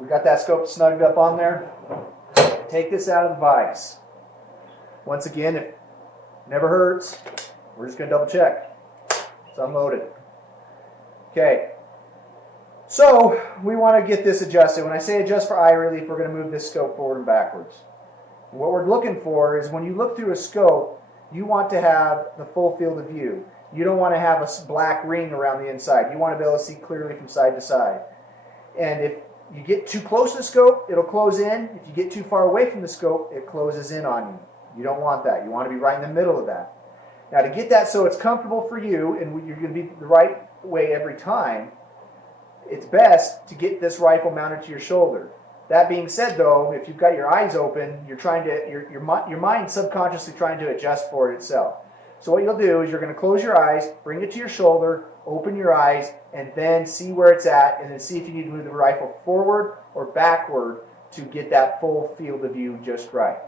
We got that scope snugged up on there. Take this out of the vise. Once again, it never hurts. We're just going to double check. It's unloaded. Okay. So we want to get this adjusted. When I say adjust for eye relief, we're going to move this scope forward and backwards. And what we're looking for is when you look through a scope, you want to have the full field of view. You don't want to have a black ring around the inside. You want to be able to see clearly from side to side. And if you get too close to the scope, it'll close in. If you get too far away from the scope, it closes in on you. You don't want that. You want to be right in the middle of that. Now to get that so it's comfortable for you and you're going to be the right way every time, it's best to get this rifle mounted to your shoulder. That being said, though, if you've got your eyes open, you're trying to your mind's subconsciously trying to adjust for it itself. So what you'll do is you're going to close your eyes, bring it to your shoulder, open your eyes, and then see where it's at, and then see if you need to move the rifle forward or backward to get that full field of view just right.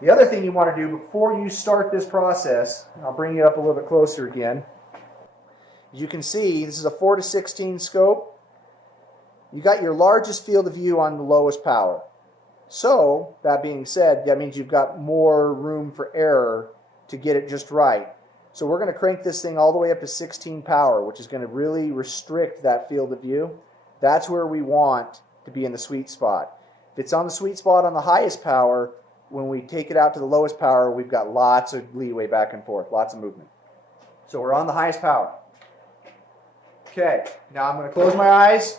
The other thing you want to do before you start this process, and I'll bring it up a little bit closer again, you can see this is a 4:16 scope. You got your largest field of view on the lowest power. So, that being said, that means you've got more room for error to get it just right. So we're going to crank this thing all the way up to 16 power, which is going to really restrict that field of view. That's where we want to be in the sweet spot. If it's on the sweet spot on the highest power, when we take it out to the lowest power, we've got lots of leeway back and forth, lots of movement. So we're on the highest power. Okay, now I'm going to close my eyes.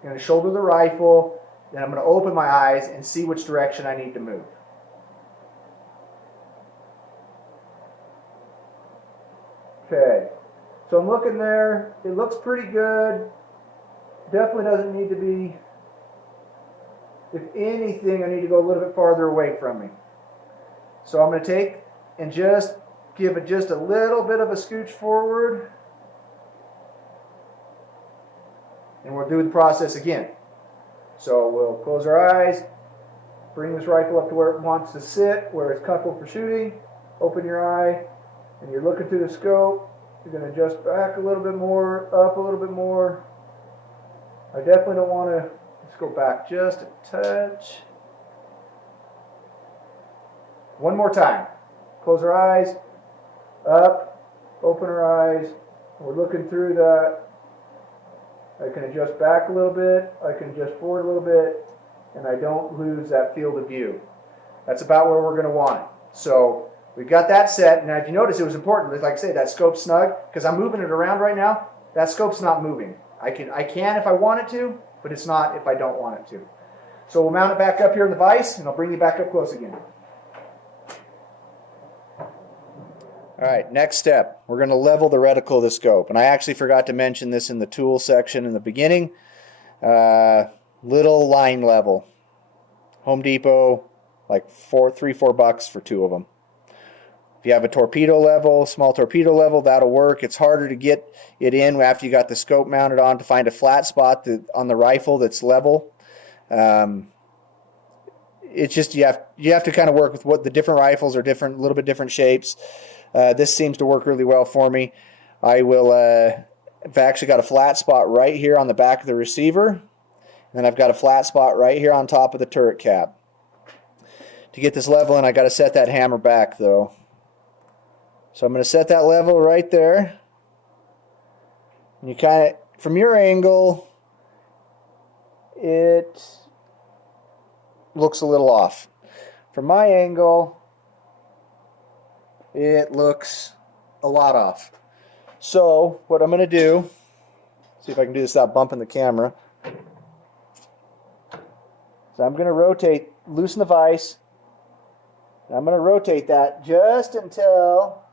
I'm going to shoulder the rifle, then I'm going to open my eyes and see which direction I need to move. Okay, so I'm looking there. It looks pretty good. Definitely doesn't need to be. If anything, I need to go a little bit farther away from me. So I'm going to take and just give it just a little bit of a scooch forward. And we'll do the process again. So we'll close our eyes, bring this rifle up to where it wants to sit, where it's comfortable for shooting. Open your eye, and you're looking through the scope. You're going to adjust back a little bit more, up a little bit more. I definitely don't want to, let's go back just a touch. One more time. Close our eyes, up, open our eyes. We're looking through that. I can adjust back a little bit, I can adjust forward a little bit, and I don't lose that field of view. That's about where we're going to want it. So we've got that set. Now if you notice, it was important, like I say, that scope's snug, because I'm moving it around right now. That scope's not moving. I can if I want it to, but it's not if I don't want it to. So we'll mount it back up here in the vise, and I'll bring you back up close again. All right, next step, we're going to level the reticle of the scope. And I actually forgot to mention this in the tool section in the beginning. Little line level. Home Depot, like $3-4 for 2 of them. If you have a torpedo level, small torpedo level, that'll work. It's harder to get it in after you got the scope mounted on to find a flat spot on the rifle that's level. It's just you have to kind of work with what the different rifles are different, a little bit different shapes. This seems to work really well for me. I've actually got a flat spot right here on the back of the receiver. And then I've got a flat spot right here on top of the turret cap. To get this level in, I got to set that hammer back though. So I'm going to set that level right there. And you kind of, from your angle, it looks a little off. From my angle, it looks a lot off. So what I'm going to do, see if I can do this without bumping the camera. So I'm going to rotate, loosen the vise. And I'm going to rotate that just until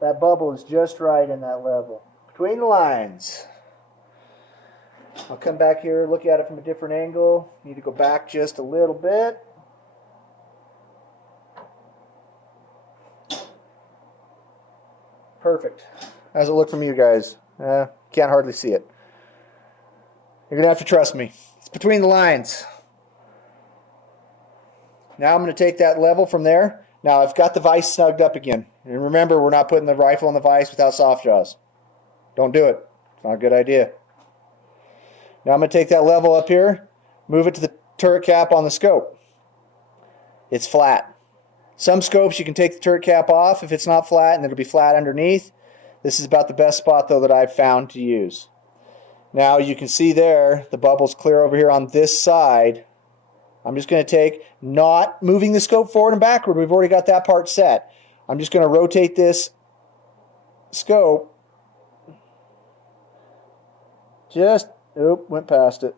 that bubble is just right in that level. Between the lines. I'll come back here, look at it from a different angle. Need to go back just a little bit. Perfect. How's it look from you guys? Can't hardly see it. You're going to have to trust me. It's between the lines. Now I'm going to take that level from there. Now I've got the vise snugged up again. And remember, we're not putting the rifle in the vise without soft jaws. Don't do it. It's not a good idea. Now I'm going to take that level up here, move it to the turret cap on the scope. It's flat. Some scopes you can take the turret cap off if it's not flat, and it'll be flat underneath. This is about the best spot though that I've found to use. Now you can see there the bubble's clear over here on this side. I'm just going to take, not moving the scope forward and backward, we've already got that part set. I'm just going to rotate this scope. Just, oop, went past it.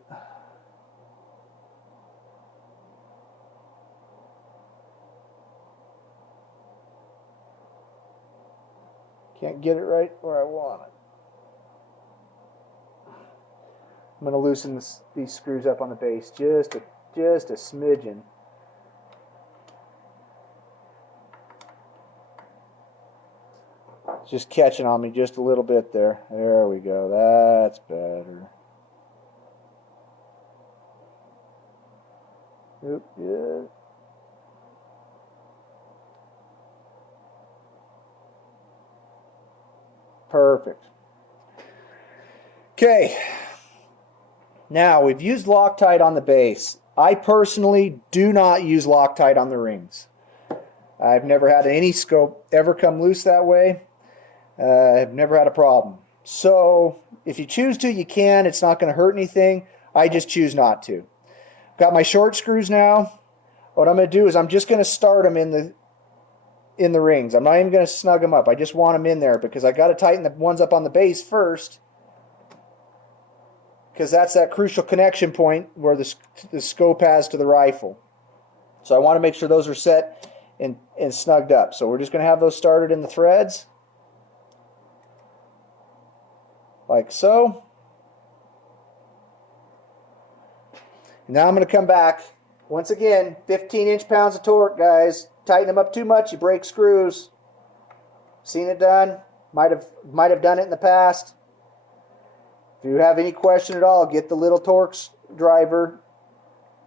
Can't get it right where I want it. I'm going to loosen these screws up on the base just a smidgen. It's just catching on me just a little bit there. There we go. That's better. Oop, yeah. Perfect. Okay. Now, we've used Loctite on the base. I personally do not use Loctite on the rings. I've never had any scope ever come loose that way. I've never had a problem. So, if you choose to, you can. It's not going to hurt anything. I just choose not to. Got my short screws now. What I'm going to do is I'm just going to start them in the rings. I'm not even going to snug them up. I just want them in there because I got to tighten the ones up on the base first, because that's that crucial connection point where the scope has to the rifle. So I want to make sure those are set and snugged up. So we're just going to have those started in the threads, like so. Now I'm going to come back. Once again, 15 inch-pounds of torque, guys. Tighten them up too much, you break screws. Seen it done. Might have done it in the past. If you have any question at all, get the little Torx driver,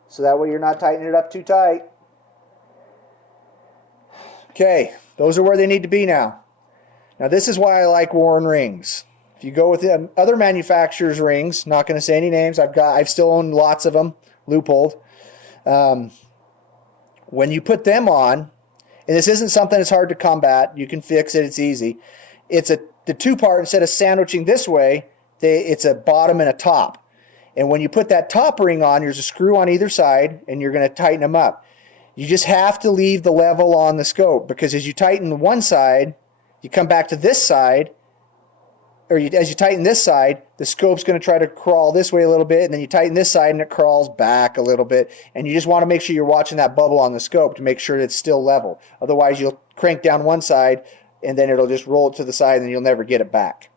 so that way you're not tightening it up too tight. Okay, those are where they need to be now. Now this is why I like Warren rings. If you go with other manufacturers' rings, not going to say any names, I've still owned lots of them, loopholed. When you put them on, and this isn't something that's hard to combat, you can fix it, it's easy. It's the two-part, instead of sandwiching this way, it's a bottom and a top. And when you put that top ring on, there's a screw on either side, and you're going to tighten them up. You just have to leave the level on the scope, because as you tighten one side, you come back to this side, as you tighten this side, the scope's going to try to crawl this way a little bit, and then you tighten this side and it crawls back a little bit. And you just want to make sure you're watching that bubble on the scope to make sure it's still level. Otherwise, you'll crank down one side, and then it'll just roll it to the side, and you'll never get it back.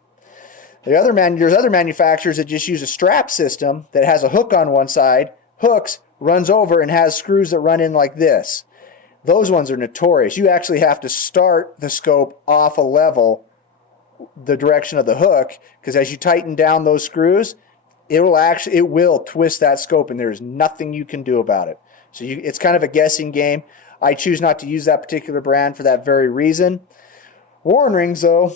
There's other manufacturers that just use a strap system that has a hook on one side, hooks, runs over, and has screws that run in like this. Those ones are notorious. You actually have to start the scope off a level, the direction of the hook, because as you tighten down those screws, it will twist that scope, and there's nothing you can do about it. So it's kind of a guessing game. I choose not to use that particular brand for that very reason. Warren rings, though,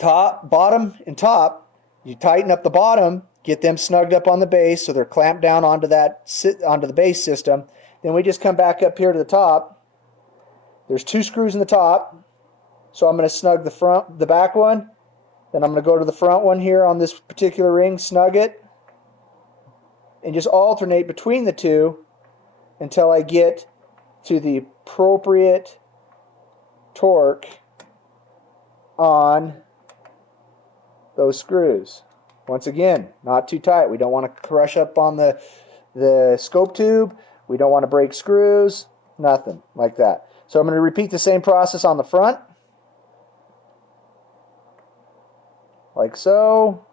bottom and top, you tighten up the bottom, get them snugged up on the base so they're clamped down onto the base system. Then we just come back up here to the top. There's two screws in the top, so I'm going to snug the back one. Then I'm going to go to the front one here on this particular ring, snug it, and just alternate between the two until I get to the appropriate torque on those screws. Once again, not too tight. We don't want to crush up on the scope tube. We don't want to break screws. Nothing like that. So I'm going to repeat the same process on the front. Like so.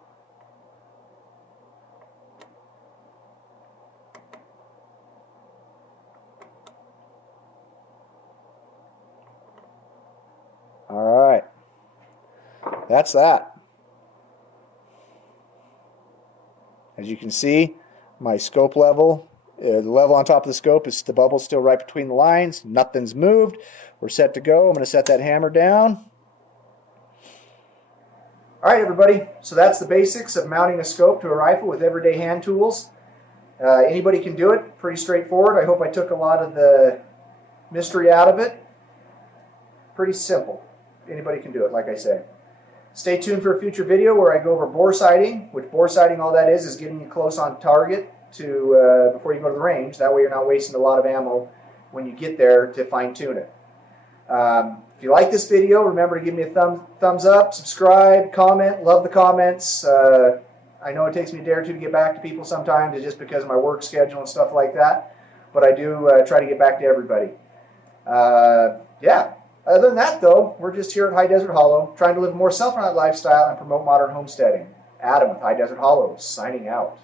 All right. That's that. As you can see, my scope level, the level on top of the scope, is the bubble's still right between the lines. Nothing's moved. We're set to go. I'm going to set that hammer down. All right, everybody. So that's the basics of mounting a scope to a rifle with everyday hand tools. Anybody can do it. Pretty straightforward. I hope I took a lot of the mystery out of it. Pretty simple. Anybody can do it, like I say. Stay tuned for a future video where I go over bore sighting, which bore sighting, all that is getting you close on target to before you go to the range. That way you're not wasting a lot of ammo when you get there to fine-tune it. If you like this video, remember to give me a thumbs up, subscribe, comment. Love the comments. I know it takes me a day or two to get back to people sometimes, just because of my work schedule and stuff like that. But I do try to get back to everybody. Yeah. Other than that, though, we're just here at High Desert Hollow, trying to live a more self-reliant lifestyle and promote modern homesteading. Adam with High Desert Hollow, signing out.